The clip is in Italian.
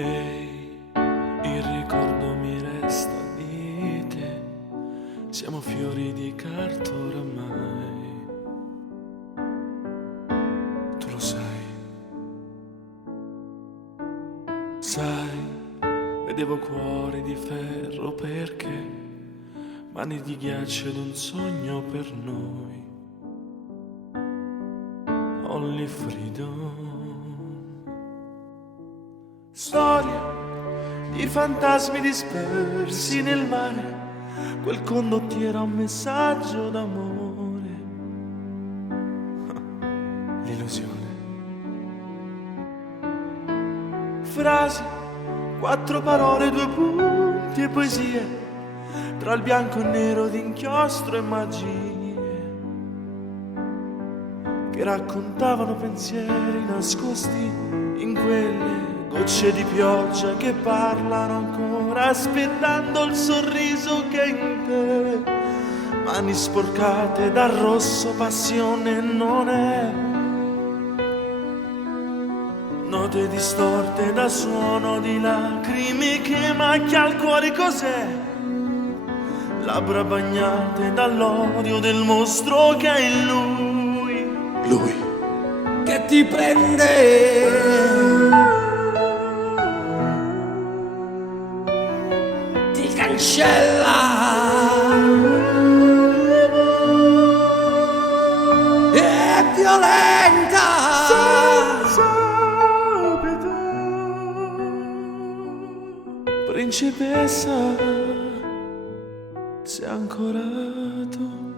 Ehi, il ricordo mi resta di te. Siamo fiori di carta oramai. Tu lo sai. Sai, vedevo cuori di ferro perché mani di ghiaccio ed un sogno per noi. Only freedom. Storia di fantasmi dispersi nel mare. Quel condottiero ha un messaggio d'amore. L'illusione. Frasi, 4 parole, 2 punti e poesie, tra il bianco e il nero di inchiostro e magie, che raccontavano pensieri nascosti in quelle gocce di pioggia che parlano ancora, aspettando il sorriso che in te, mani sporcate dal rosso passione non è. Note distorte da suono di lacrime che macchia il cuore, cos'è? Labbra bagnate dall'odio del mostro che è in lui. Lui che ti prende, ti cancella è violenta. Principessa, sei ancora tu.